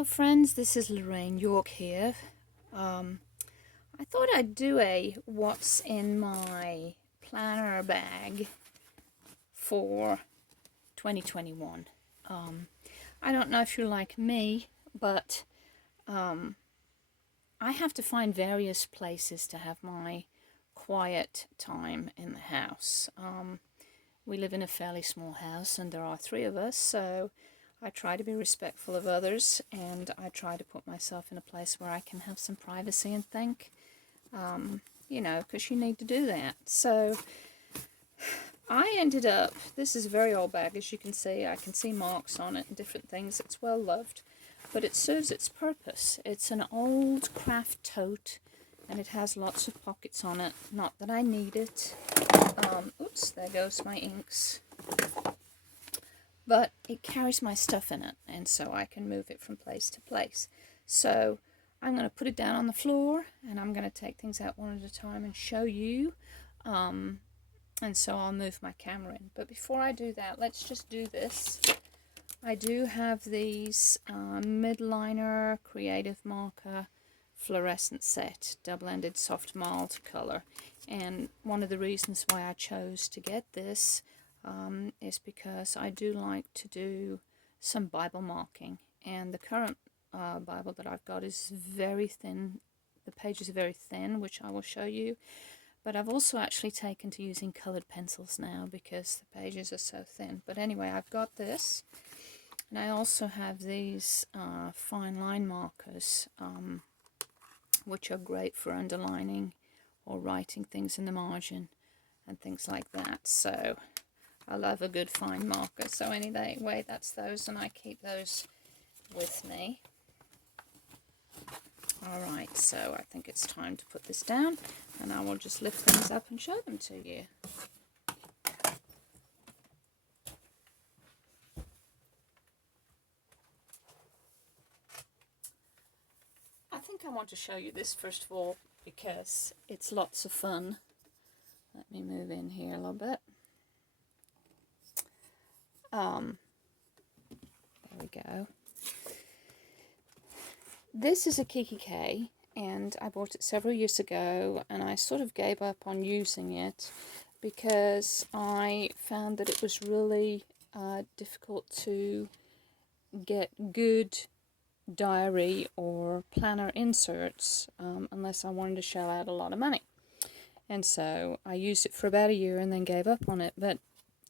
Hello friends, this is Lorraine York here. I thought I'd do a what's in my planner bag for 2021. I don't know if you're like me, but I have to find various places to have my quiet time in the house. We live in a fairly small house and there are three of us, so I try to be respectful of others, and I try to put myself in a place where I can have some privacy and think, because you need to do that. So I ended up, this is a very old bag, as you can see. I can see marks on it and different things. It's well loved, but it serves its purpose. It's an old craft tote, and it has lots of pockets on it. Not that I need it. Oops, there goes my inks. But it carries my stuff in it, and so I can move it from place to place. So I'm going to put it down on the floor, and I'm going to take things out one at a time and show you. And so I'll move my camera in. But before I do that, let's just do this. I do have these Midliner Creative Marker fluorescent set, double-ended soft mild color. And one of the reasons why I chose to get this is because I do like to do some Bible marking, and the current Bible that I've got is very thin. The pages are very thin, which I will show you, but I've also actually taken to using colored pencils now because the pages are so thin. But anyway, I've got this, and I also have these fine line markers, which are great for underlining or writing things in the margin and things like that. So I love a good fine marker. So anyway, that's those, and I keep those with me. Alright, so I think it's time to put this down, and I will just lift things up and show them to you. I think I want to show you this first of all because it's lots of fun. Let me move in here a little bit. There we go. This is a Kikki K, and I bought it several years ago, and I sort of gave up on using it because I found that it was really difficult to get good diary or planner inserts unless I wanted to shell out a lot of money. And so I used it for about a year and then gave up on it. But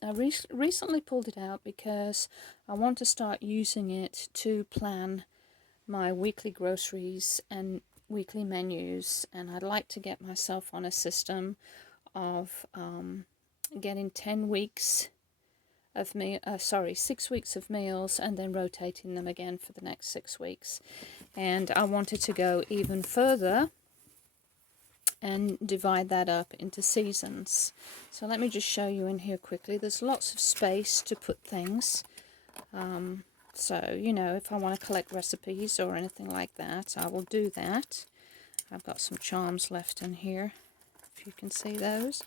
I recently pulled it out because I want to start using it to plan my weekly groceries and weekly menus, and I'd like to get myself on a system of getting 10 weeks of 6 weeks of meals and then rotating them again for the next 6 weeks. And I wanted to go even further and divide that up into seasons. So let me just show you in here quickly. There's lots of space to put things. So, if I want to collect recipes or anything like that, I will do that. I've got some charms left in here, if you can see those.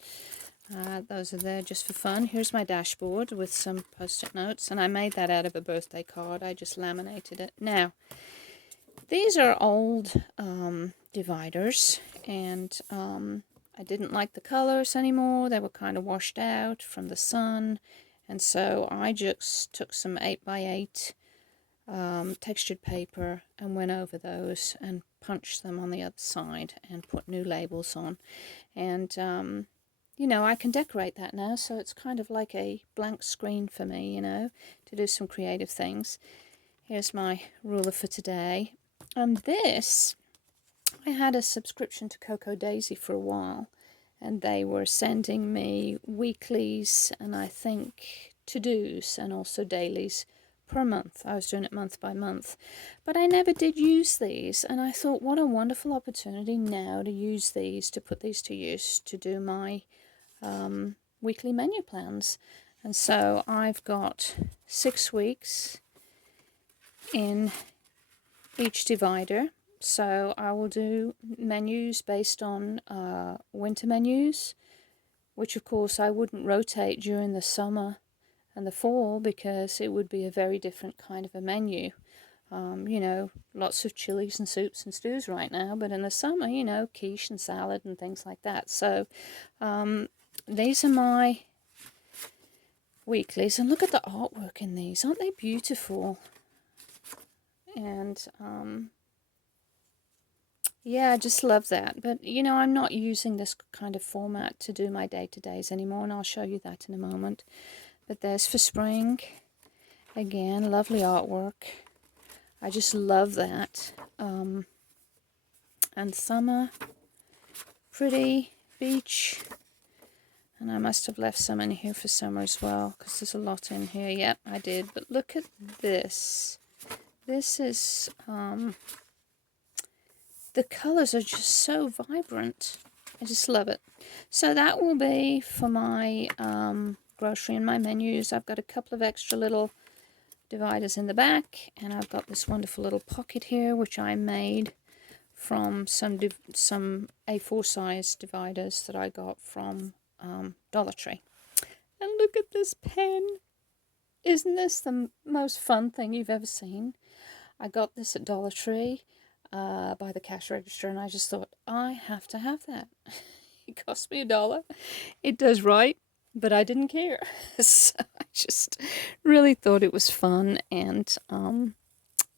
Those are there just for fun. Here's my dashboard with some post-it notes, and I made that out of a birthday card. I just laminated it. Now, these are old dividers, and I didn't like the colors anymore. They were kind of washed out from the sun, and so I just took some 8x8 textured paper and went over those and punched them on the other side and put new labels on. And I can decorate that now, so it's kind of like a blank screen for me, to do some creative things. Here's my ruler for today. And this, I had a subscription to Cocoa Daisy for a while, and they were sending me weeklies and I think to-dos and also dailies per month. I was doing it month by month, but I never did use these, and I thought, what a wonderful opportunity now to use these, to put these to use, to do my weekly menu plans. And so I've got 6 weeks in each divider. So I will do menus based on winter menus, which of course I wouldn't rotate during the summer and the fall because it would be a very different kind of a menu. You know, lots of chilies and soups and stews right now, but in the summer, you know, quiche and salad and things like that. So these are my weeklies, and look at the artwork in these. Aren't they beautiful? And yeah, I just love that. But you know, I'm not using this kind of format to do my day-to-days anymore, and I'll show you that in a moment. But there's for spring. Again, lovely artwork. I just love that. And summer, pretty beach. And I must have left some in here for summer as well, because there's a lot in here. Yep, I did. But look at this. This is, the colors are just so vibrant. I just love it. So that will be for my grocery and my menus. I've got a couple of extra little dividers in the back, and I've got this wonderful little pocket here, which I made from some A4 size dividers that I got from Dollar Tree. And look at this pen. Isn't this the most fun thing you've ever seen? I got this at Dollar Tree by the cash register, and I just thought, I have to have that. It cost me $1. It does right, but I didn't care. So I just really thought it was fun, and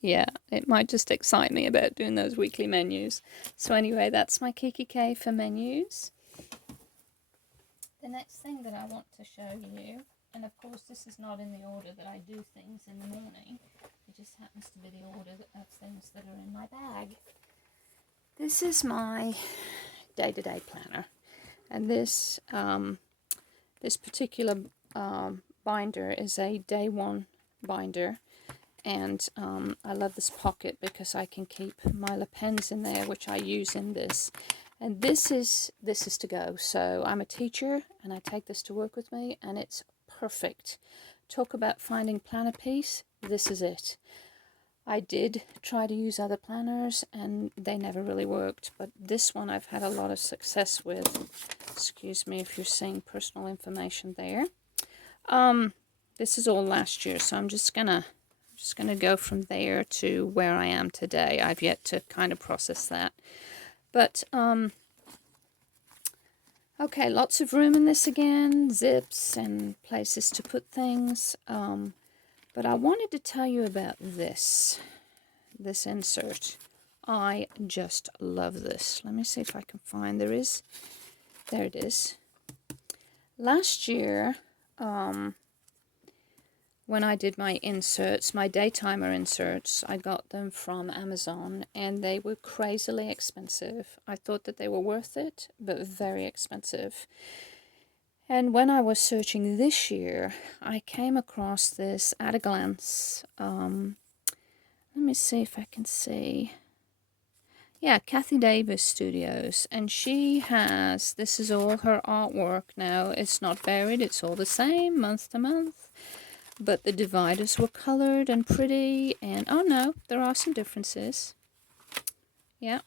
yeah, it might just excite me about doing those weekly menus. So anyway, that's my Kikki K for menus. The next thing that I want to show you, and of course this is not in the order that I do things in the morning, it just happens to be the order of things that are in my bag. This is my day-to-day planner, and this particular binder is a day one binder, and I love this pocket because I can keep my pens in there, which I use in this. And this is to go. So I'm a teacher, and I take this to work with me, and it's perfect. Talk about finding planner peace. This is it. I did try to use other planners, and they never really worked, but this one I've had a lot of success with. Excuse me if you're seeing personal information there. This is all last year, so I'm just gonna go from there to where I am today. I've yet to kind of process that. But, okay, lots of room in this again, zips and places to put things. But I wanted to tell you about this insert. I just love this. Let me see if I can find, there it is. Last year, when I did my inserts, my daytimer inserts, I got them from Amazon, and they were crazily expensive. I thought that they were worth it, but very expensive. And when I was searching this year, I came across this at a glance. Let me see if I can see. Yeah, Kathy Davis Studios, and she has, this is all her artwork now. It's not varied, it's all the same, month to month. But the dividers were colored and pretty, and oh no, there are some differences. Yeah,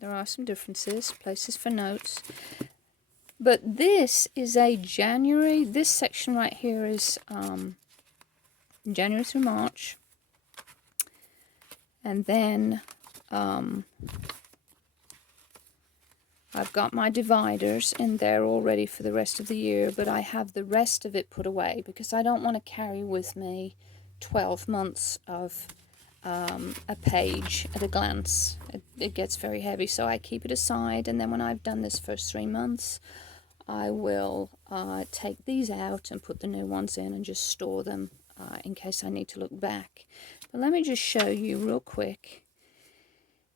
there are some differences, places for notes. But this is a January, this section right here is January through March. And then I've got my dividers in there all ready for the rest of the year, but I have the rest of it put away because I don't want to carry with me 12 months of a page at a glance. It gets very heavy, so I keep it aside, and then when I've done this first 3 months, I will take these out and put the new ones in and just store them in case I need to look back. But let me just show you real quick.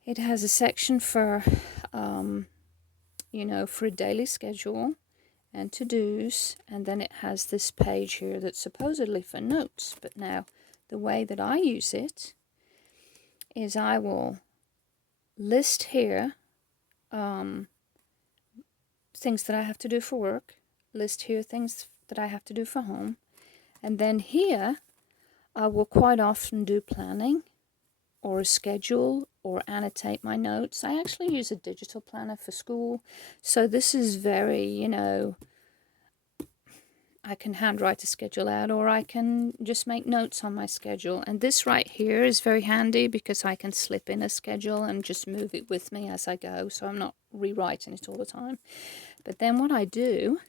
It has a section for you know, for a daily schedule and to-dos, and then it has this page here that's supposedly for notes. But now, the way that I use it is I will list here things that I have to do for work, list here things that I have to do for home, and then here I will quite often do planning or a schedule or annotate my notes. I actually use a digital planner for school, so this is very, you know, I can handwrite a schedule out, or I can just make notes on my schedule. And this right here is very handy because I can slip in a schedule and just move it with me as I go, so I'm not rewriting it all the time. But then what I do,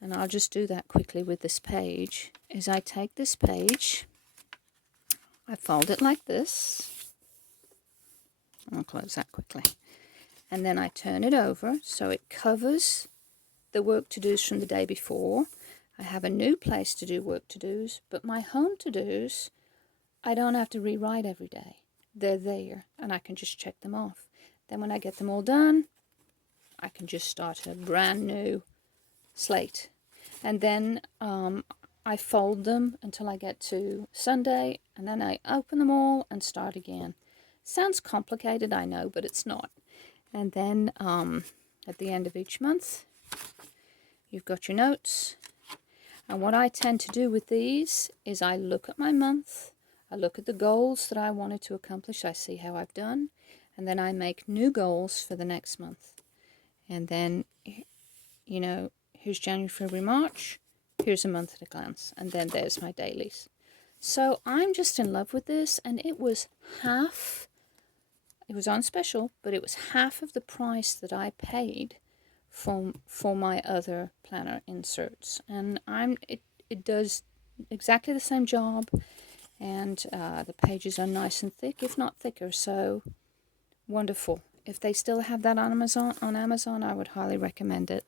and I'll just do that quickly with this page, is I take this page, I fold it like this. I'll close that quickly. And then I turn it over so it covers the work to-dos from the day before. I have a new place to do work to-dos, but my home to-dos, I don't have to rewrite every day. They're there, and I can just check them off. Then when I get them all done, I can just start a brand new slate. And then I fold them until I get to Sunday, and then I open them all and start again. Sounds complicated, I know, but it's not. And then at the end of each month, you've got your notes. And what I tend to do with these is I look at my month, I look at the goals that I wanted to accomplish, I see how I've done, and then I make new goals for the next month. And then, you know, here's January, February, March, here's a month at a glance, and then there's my dailies. So I'm just in love with this, and it was on special, but it was half of the price that I paid for my other planner inserts. And it does exactly the same job, and the pages are nice and thick, if not thicker, so wonderful. If they still have that on Amazon, I would highly recommend it.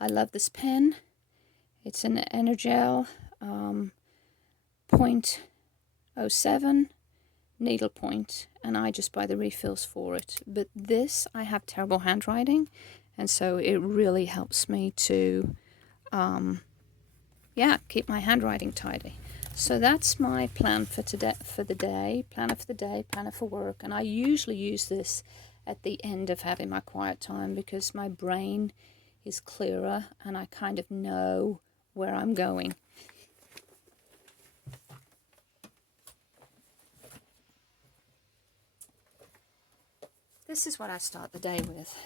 I love this pen. It's an Energel 0.07 needlepoint, and I just buy the refills for it. But this, I have terrible handwriting, and so it really helps me to keep my handwriting tidy. So that's my plan for today, planner for the day, planner for work. And I usually use this at the end of having my quiet time because my brain is clearer and I kind of know where I'm going. This is what I start the day with,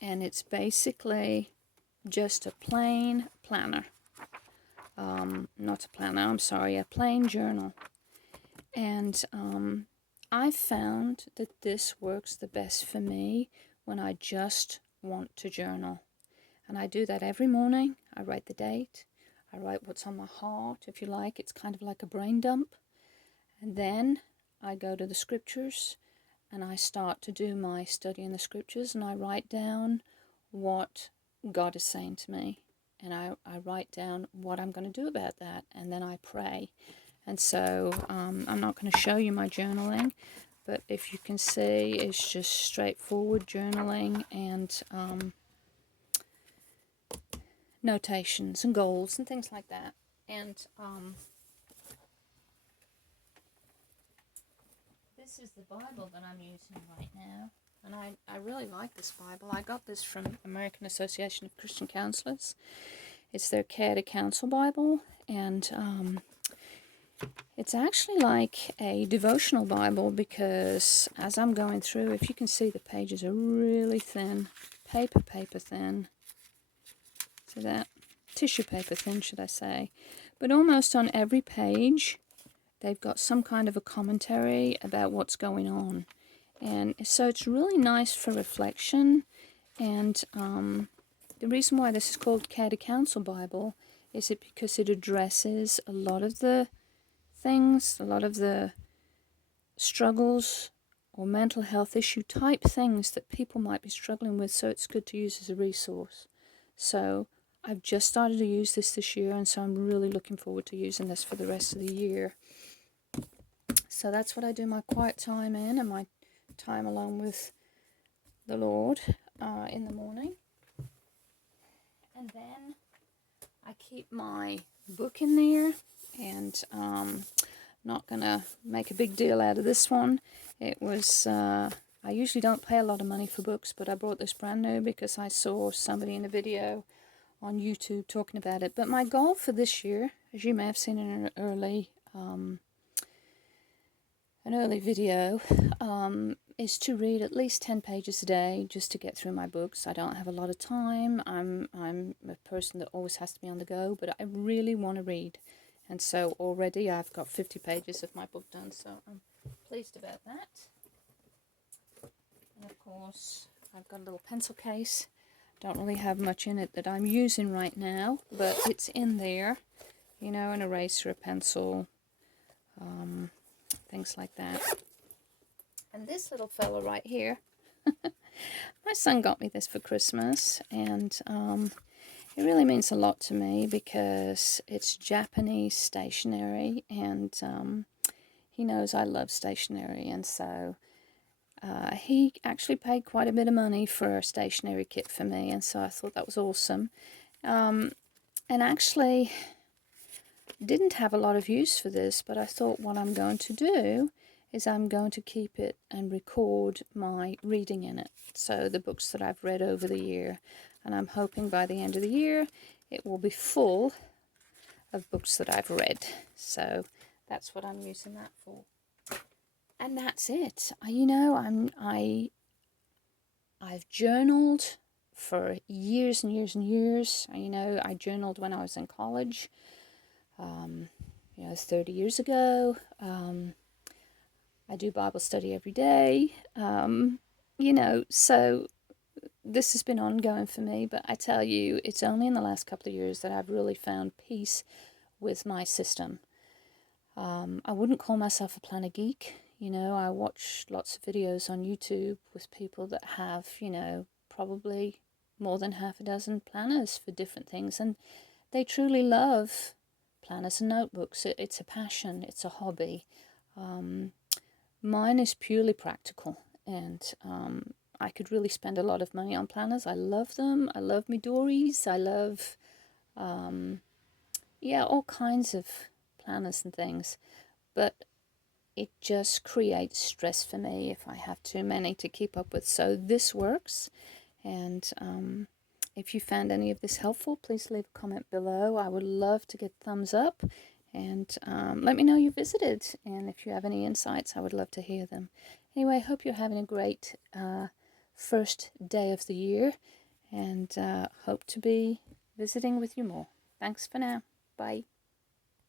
and it's basically just a plain planner. Not a planner, I'm sorry, a plain journal. And I've found that this works the best for me when I just want to journal. And I do that every morning. I write the date, I write what's on my heart, if you like. It's kind of like a brain dump. And then I go to the scriptures and I start to do my study in the scriptures, and I write down what God is saying to me. And I write down what I'm going to do about that, and then I pray. And so I'm not going to show you my journaling, but if you can see, it's just straightforward journaling and notations and goals and things like that. And this is the Bible that I'm using right now. And I really like this Bible. I got this from American Association of Christian Counselors. It's their Care to Counsel Bible. And it's actually like a devotional Bible because as I'm going through, if you can see, the pages are really thin. Paper thin. See that? Tissue paper thin, should I say. But almost on every page, they've got some kind of a commentary about what's going on. And so it's really nice for reflection. And the reason why this is called Care to Counsel Bible is because it addresses a lot of the things, a lot of the struggles or mental health issue type things that people might be struggling with. So it's good to use as a resource. So I've just started to use this year, and so I'm really looking forward to using this for the rest of the year. So that's what I do my quiet time in, and my time alone with the Lord in the morning. And then I keep my book in there, and I'm not going to make a big deal out of this one. It was, I usually don't pay a lot of money for books, but I brought this brand new because I saw somebody in a video on YouTube talking about it. But my goal for this year, as you may have seen in an early an early video, is to read at least 10 pages a day just to get through my books. I don't have a lot of time. I'm a person that always has to be on the go, but I really want to read. And so already I've got 50 pages of my book done, so I'm pleased about that. And of course, I've got a little pencil case. Don't really have much in it that I'm using right now, but it's in there. You know, an eraser, a pencil, things like that. And this little fella right here, my son got me this for Christmas, and it really means a lot to me because it's Japanese stationery, and he knows I love stationery, and so he actually paid quite a bit of money for a stationery kit for me, and so I thought that was awesome. And actually didn't have a lot of use for this, but I thought what I'm going to do is I'm going to keep it and record my reading in it. So the books that I've read over the year, and I'm hoping by the end of the year it will be full of books that I've read. So that's what I'm using that for. And that's it. I've journaled for years and years and years. I journaled when I was in college. 30 years ago. I do Bible study every day. So this has been ongoing for me, but I tell you, it's only in the last couple of years that I've really found peace with my system. I wouldn't call myself a planner geek. I watch lots of videos on YouTube with people that have, probably more than half a dozen planners for different things, and they truly love planners and notebooks. It's a passion, it's a hobby. Mine is purely practical, and I could really spend a lot of money on planners. I love them. I love Midori's. I love, all kinds of planners and things. But it just creates stress for me if I have too many to keep up with. So this works, and if you found any of this helpful, please leave a comment below. I would love to get thumbs up, and let me know you visited, and if you have any insights, I would love to hear them. Anyway, I hope you're having a great first day of the year, and hope to be visiting with you more. Thanks for now. Bye.